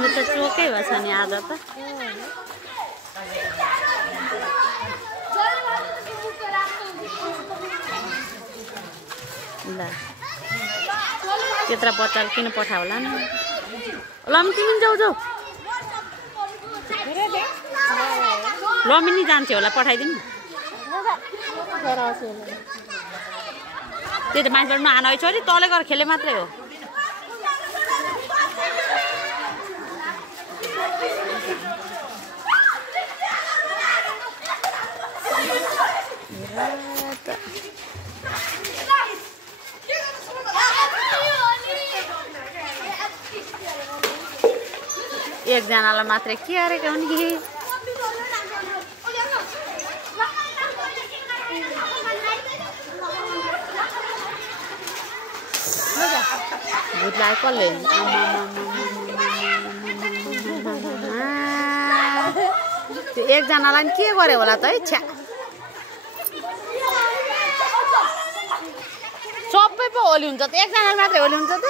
म त चोकै भएछ नि आज त ल त्यत्रा बच्चाले किन पठाउ होला नि लमी तिमी जाऊ जाऊ लमी नि जान्छ होला पठाइदिनु त्यही त मान्छेबाट नआन है छोरी तलै गएर खेले मात्रै हो एकजनालाई मात्रै के गरेको नि भूत लाग्यो कसले त्यो एकजनालाई नि के गर्यो होला त है छ्या सबै पो होली हुन्छ त एकजनालाई मात्रै होली हुन्छ त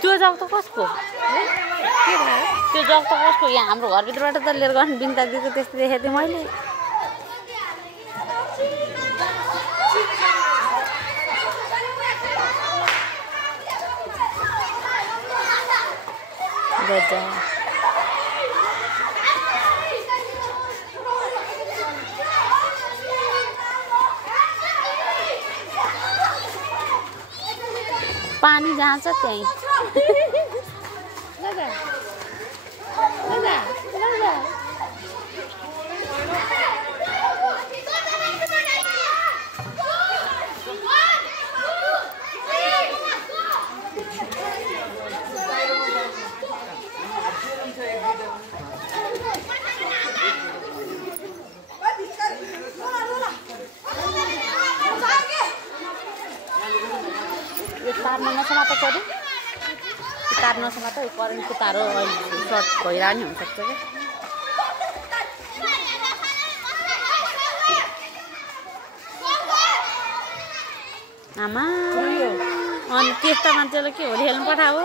त्यो जग त कसको त्यो जग त कसको यहाँ हाम्रो घरभित्रबाट त लिएर गर्नु बिन्ता दिएको त्यस्तो देखेको थिएँ मैले पानी जहाँ छ त्यहीँ तार नसमात छोरी तार नसमात करेन्टको तार सर्ट भइरह नि हुनसक्छ क्या आमा अनि त्यस्ता मान्छेलाई के होली खेल्नु पठायो